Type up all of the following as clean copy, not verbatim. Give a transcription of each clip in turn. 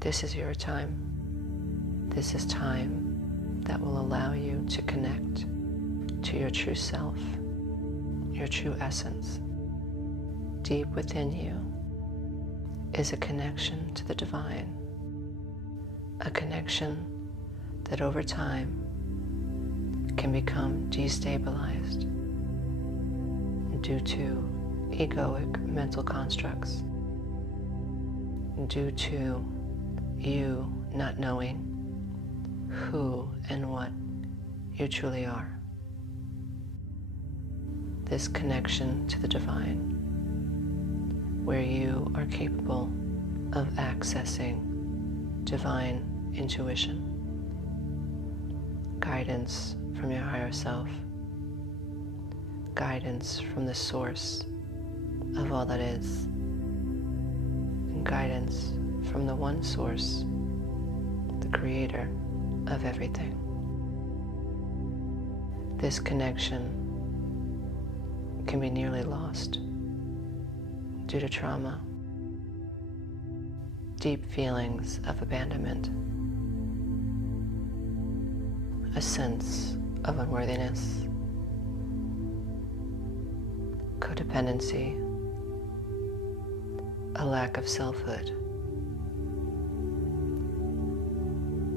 This is your time. This is time that will allow you to connect to your true self, your true essence. Deep within you is a connection to the divine, a connection that over time can become destabilized due to egoic mental constructs, due to you not knowing who and what you truly are. This connection to the divine, where you are capable of accessing divine intuition, guidance from your higher self, guidance from the source of all that is, and guidance from the one source, the creator of everything. This connection can be nearly lost due to trauma, deep feelings of abandonment, a sense of unworthiness, codependency, a lack of selfhood,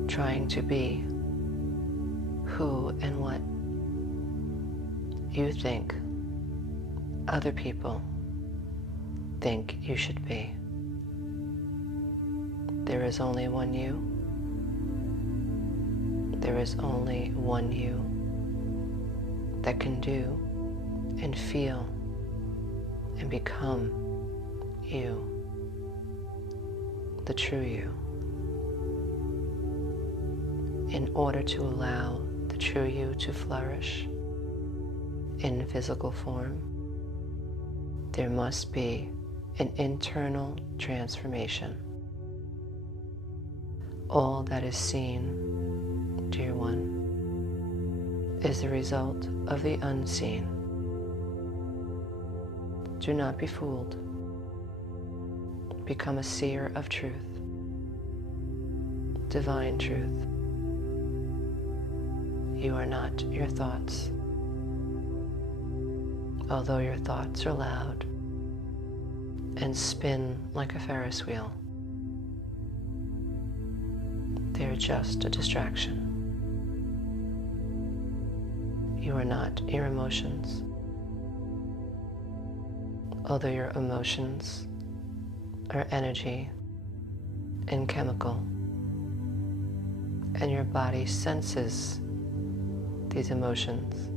trying to be who and what you think other people think you should be. There is only one you. There is only one you that can do and feel and become you, the true you. In order to allow the true you to flourish in physical form, there must be an internal transformation. All that is seen, dear one, is the result of the unseen. Do not be fooled. Become a seer of truth, divine truth. You are not your thoughts. Although your thoughts are loud and spin like a Ferris wheel, they're just a distraction. You are not your emotions. Although your emotions are energy and chemical, and your body senses these emotions,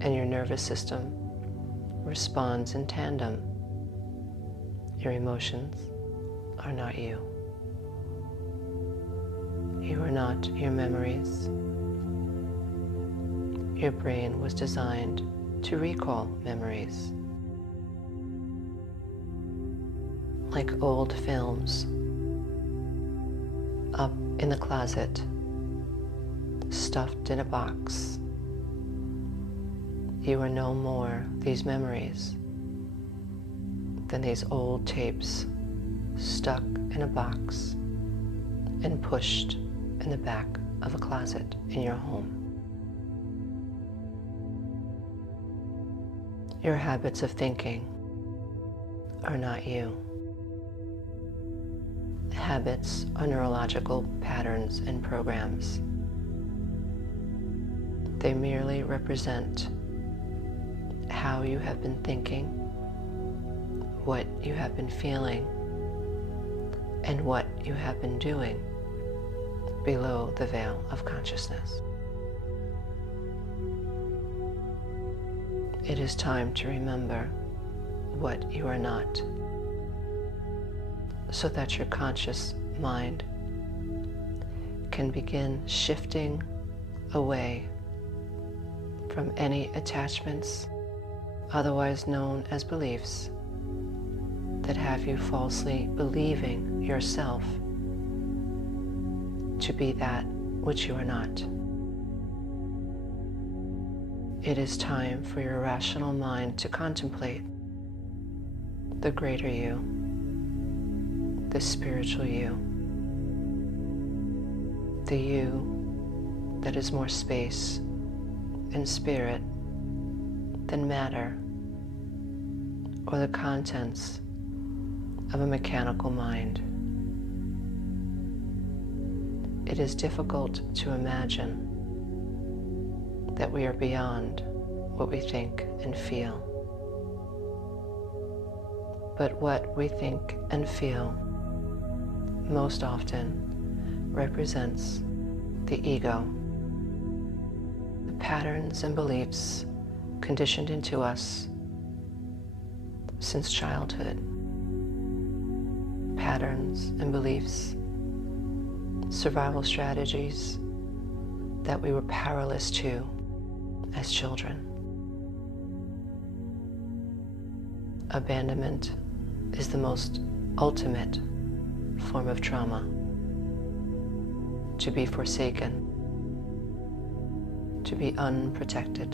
and your nervous system responds in tandem, your emotions are not you. You are not your memories. Your brain was designed to recall memories. Like old films, up in the closet, stuffed in a box. You are no more these memories than these old tapes stuck in a box and pushed in the back of a closet in your home. Your habits of thinking are not you. Habits are neurological patterns and programs. They merely represent how you have been thinking, what you have been feeling, and what you have been doing below the veil of consciousness. It is time to remember what you are not, so that your conscious mind can begin shifting away from any attachments, otherwise known as beliefs, that have you falsely believing yourself to be that which you are not. It is time for your rational mind to contemplate the greater you, the spiritual you, the you that is more space and spirit than matter or the contents of a mechanical mind. It is difficult to imagine that we are beyond what we think and feel. But what we think and feel most often represents the ego, the patterns and beliefs conditioned into us since childhood, patterns and beliefs, survival strategies that we were powerless to as children. Abandonment is the most ultimate form of trauma. To be forsaken, to be unprotected,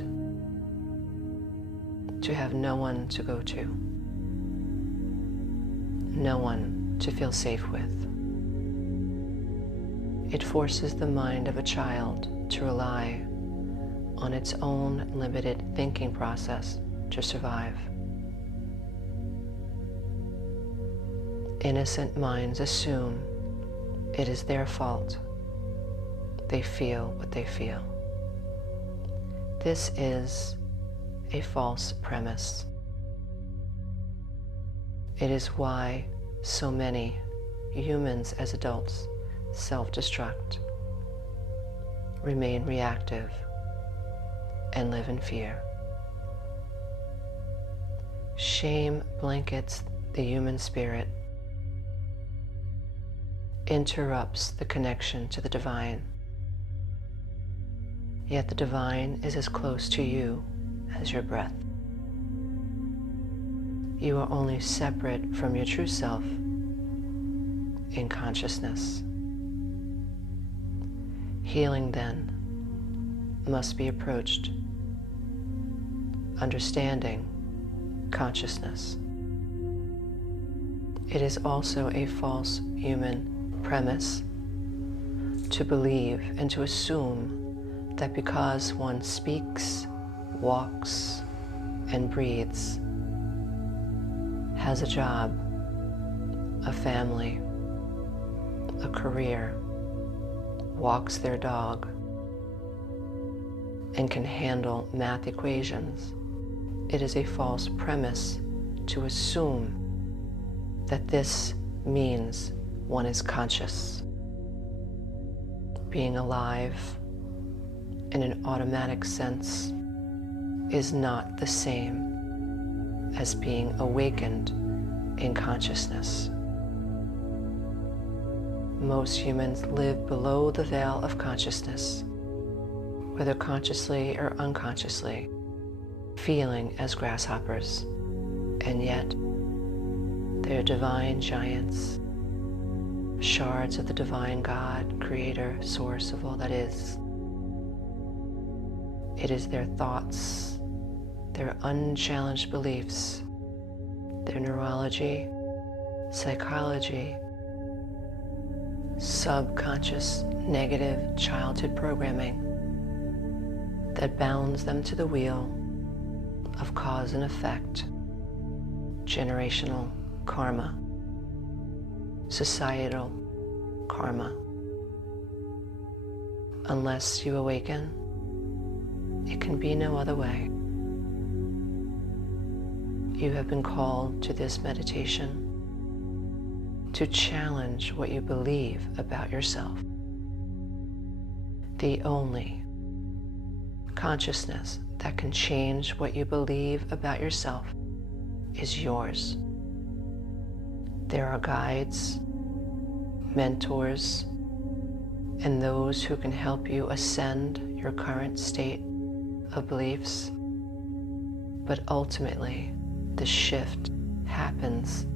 to have no one to go to, no one to feel safe with. It forces the mind of a child to rely on its own limited thinking process to survive. Innocent minds assume it is their fault. They feel what they feel. This is a false premise. It is why so many humans as adults self-destruct, remain reactive, and live in fear. Shame blankets the human spirit, interrupts the connection to the divine. Yet the divine is as close to you as your breath. You are only separate from your true self in consciousness. Healing, then, must be approached understanding consciousness. It is also a false human premise to believe and to assume that because one speaks, walks, and breathes, has a job, a family, a career, walks their dog, and can handle math equations, it is a false premise to assume that this means one is conscious. Being alive in an automatic sense is not the same as being awakened in consciousness. Most humans live below the veil of consciousness, whether consciously or unconsciously, feeling as grasshoppers, and yet they are divine giants, shards of the divine God, creator, source of all that is. It is their thoughts, their unchallenged beliefs, their neurology, psychology, subconscious negative childhood programming that bounds them to the wheel of cause and effect, generational karma, societal karma. Unless you awaken, it can be no other way. You have been called to this meditation to challenge what you believe about yourself. The only consciousness that can change what you believe about yourself is yours. There are guides, mentors, and those who can help you ascend your current state of beliefs, but ultimately the shift happens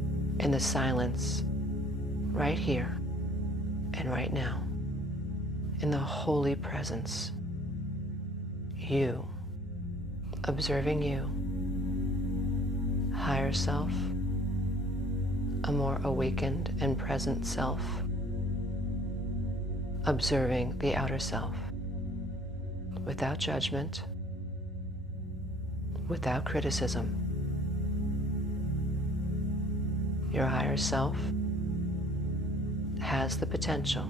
in the silence, right here and right now, in the holy presence. You, observing you, higher self, a more awakened and present self, observing the outer self without judgment, without criticism. Your higher self has the potential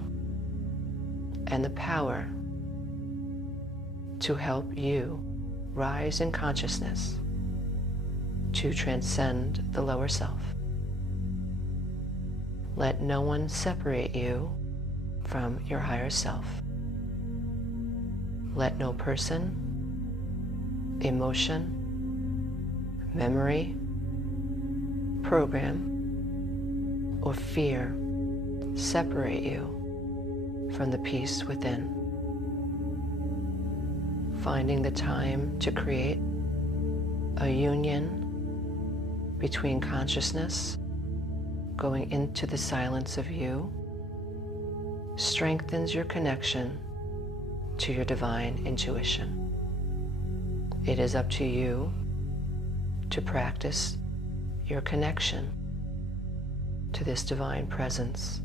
and the power to help you rise in consciousness to transcend the lower self. Let no one separate you from your higher self. Let no person, emotion, memory, program, or fear separate you from the peace within. Finding the time to create a union between consciousness going into the silence of you strengthens your connection to your divine intuition. It is up to you to practice your connection to this divine presence.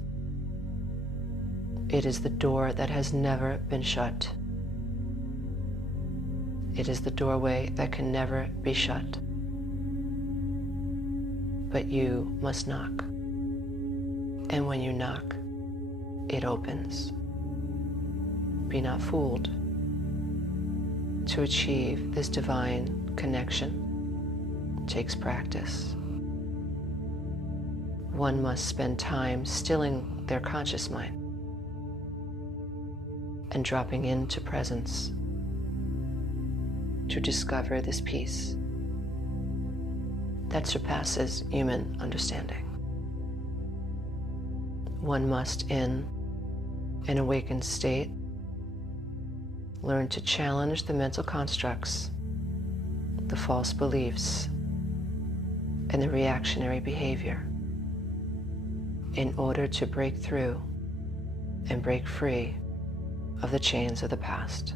It is the door that has never been shut. It is the doorway that can never be shut. But you must knock. And when you knock, it opens. Be not fooled. To achieve this divine connection takes practice. One must spend time stilling their conscious mind and dropping into presence to discover this peace that surpasses human understanding. One must, in an awakened state, learn to challenge the mental constructs, the false beliefs, and the reactionary behavior in order to break through and break free of the chains of the past.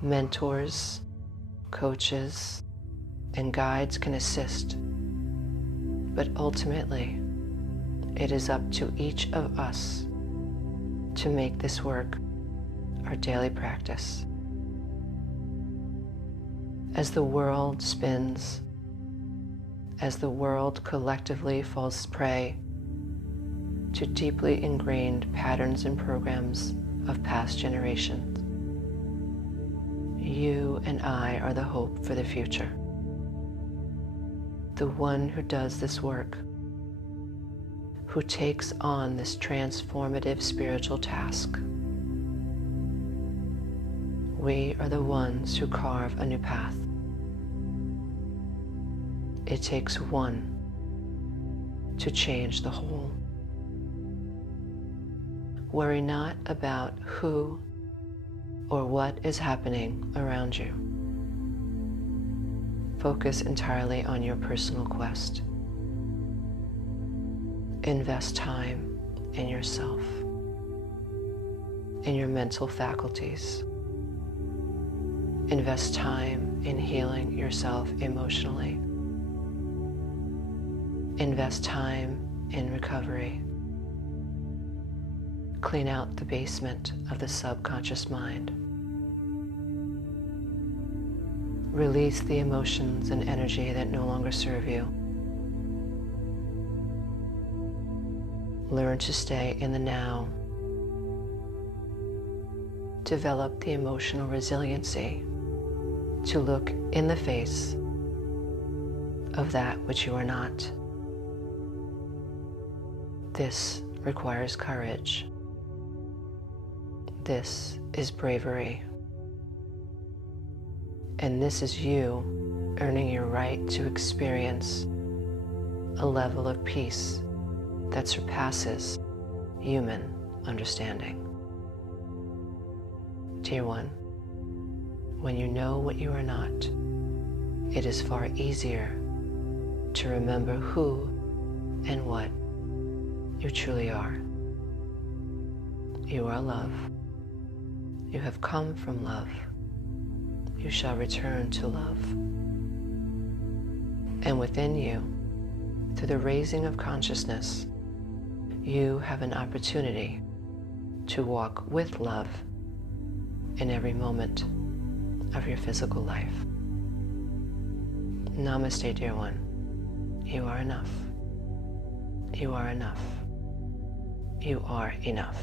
Mentors, coaches, and guides can assist, but ultimately it is up to each of us to make this work our daily practice. As the world spins, as the world collectively falls prey to deeply ingrained patterns and programs of past generations, you and I are the hope for the future. The one who does this work, who takes on this transformative spiritual task. We are the ones who carve a new path. It takes one to change the whole. Worry not about who or what is happening around you. Focus entirely on your personal quest. Invest time in yourself, in your mental faculties. Invest time in healing yourself emotionally. Invest time in recovery. Clean out the basement of the subconscious mind. Release the emotions and energy that no longer serve you. Learn to stay in the now. Develop the emotional resiliency to look in the face of that which you are not. This requires courage. This is bravery. And this is you earning your right to experience a level of peace that surpasses human understanding. Dear one, when you know what you are not, it is far easier to remember who and what you truly are. You are love. You have come from love. You shall return to love. And within you, through the raising of consciousness, you have an opportunity to walk with love in every moment of your physical life. Namaste, dear one. You are enough. You are enough. You are enough.